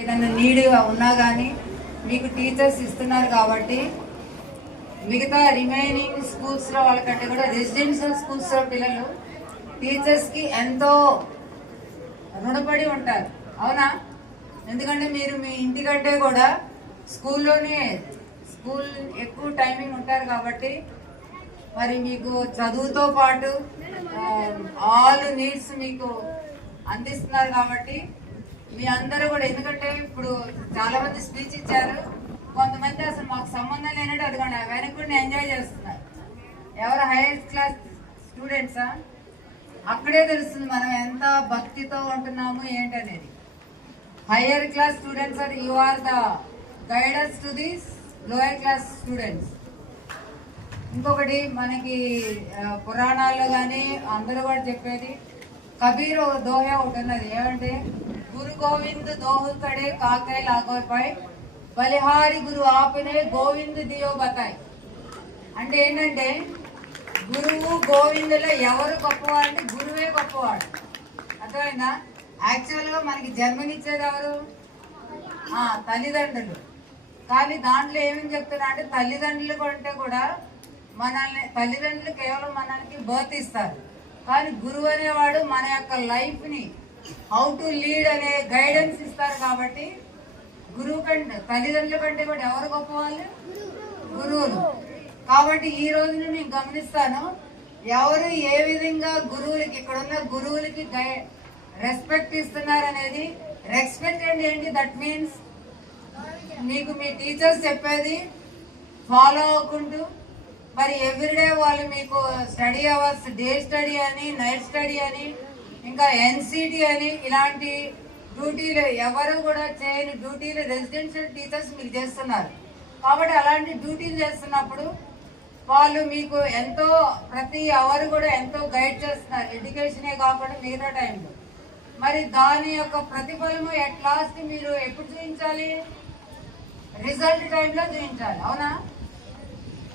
ఏదైనా నీడ్గా ఉన్నా కానీ మీకు టీచర్స్ ఇస్తున్నారు కాబట్టి మిగతా రిమైనింగ్ స్కూల్స్లో వాళ్ళకంటే కూడా రెసిడెన్షియల్ స్కూల్స్లో పిల్లలు టీచర్స్కి ఎంతో రుణపడి ఉంటారు. అవునా? ఎందుకంటే మీరు మీ ఇంటికంటే కూడా స్కూల్లోనే ఎక్కువ టైమింగ్ ఉంటారు కాబట్టి మరి మీకు చదువుతో పాటు ఆల్ నీడ్స్ మీకు అందిస్తున్నారు కాబట్టి మీ అందరూ కూడా, ఎందుకంటే ఇప్పుడు చాలా మంది స్పీచ్ ఇచ్చారు, కొంతమంది అసలు మాకు సంబంధం లేనట్టు అదిగోండి వెనక్కి ఎంజాయ్ చేస్తున్నారు. ఎవరు హైయర్ క్లాస్ స్టూడెంట్సా? అక్కడే తెలుస్తుంది మనం ఎంత భక్తితో ఉంటున్నాము ఏంటనేది. Higher class students are you are the guidance to the lower class students. ఇంకొకటి మనకి పురాణాల్లో కానీ అందరూ కూడా చెప్పేది కబీర్ దోహే ఒకటి ఉన్నది. ఏమంటే గురు గోవింద్ దోహు కడే కాకే లాగోపై బలిహారి గురు ఆపనే గోవింద్ దియో బతాయ్. అంటే ఏంటంటే గురువు గోవిందులో ఎవరు గొప్పవాడు అంటే గురువే గొప్పవాడు. అర్థమైందా? యాక్చువల్గా మనకి జన్మనిచ్చేది ఎవరు? తల్లిదండ్రులు. కానీ దాంట్లో ఏమని చెప్తున్నా అంటే తల్లిదండ్రులు కంటే కూడా తల్లిదండ్రులు కేవలం మనకి బర్త్ ఇస్తారు, కానీ గురువు అనేవాడు మన యొక్క లైఫ్ని హౌ టు లీడ్ అనే గైడెన్స్ ఇస్తారు. కాబట్టి గురువు కంటే తల్లిదండ్రుల కంటే కూడా ఎవరు గొప్పవాళ్ళు? గురువులు. కాబట్టి ఈ రోజు నేను గమనిస్తాను ఎవరు ఏ విధంగా గురువులకి, ఇక్కడున్న గురువులకి రెస్పెక్ట్ ఇస్తున్నారు అనేది. రెస్పెక్ట్ అంటే ఏంటి? దట్ మీన్స్ మీకు మీ టీచర్స్ చెప్పేది ఫాలో అవ్వకుంటూ మరి ఎవ్రీడే వాళ్ళు మీకు స్టడీ అవర్స్, డే స్టడీ అని, నైట్ స్టడీ అని, ఇంకా ఎన్సిటి అని ఇలాంటి డ్యూటీలు ఎవరు కూడా చేయని డ్యూటీలు రెసిడెన్షియల్ టీచర్స్ మీకు చేస్తున్నారు. కాబట్టి అలాంటి డ్యూటీలు చేస్తున్నప్పుడు వాళ్ళు మీకు ఎంతో ప్రతి అవర్ కూడా ఎంతో గైడ్ చేస్తున్నారు, ఎడ్యుకేషనే కాకుండా మిగతా టైంలో. మరి దాని యొక్క ప్రతిఫలము ఎట్ లాస్ట్ మీరు ఎప్పుడు చూపించాలి? రిజల్ట్ టైంలో చూపించాలి. అవునా?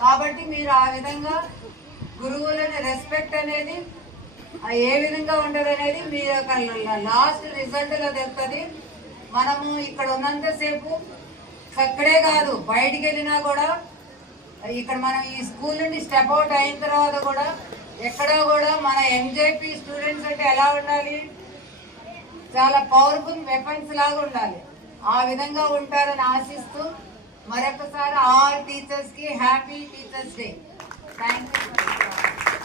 కాబట్టి మీరు ఆ విధంగా గురువులని రెస్పెక్ట్ అనేది ఏ విధంగా ఉంటుంది అనేది మీ యొక్క లాస్ట్ రిజల్ట్లో తెలుస్తుంది. మనము ఇక్కడ ఉన్నంతసేపు అక్కడే కాదు, బయటికి వెళ్ళినా కూడా ఇక్కడ మనం ఈ స్కూల్ నుండి స్టెప్ అవుట్ అయిన తర్వాత కూడా ఎక్కడా కూడా మన ఎంజేపీ స్టూడెంట్స్ అంటే ఎలా ఉండాలి? చాలా పవర్ఫుల్ వెపన్స్ లాగా ఉండాలి. ఆ విధంగా ఉంటారని ఆశిస్తూ మరొకసారి ఆల్ టీచర్స్కి happy teachers day. Thank you.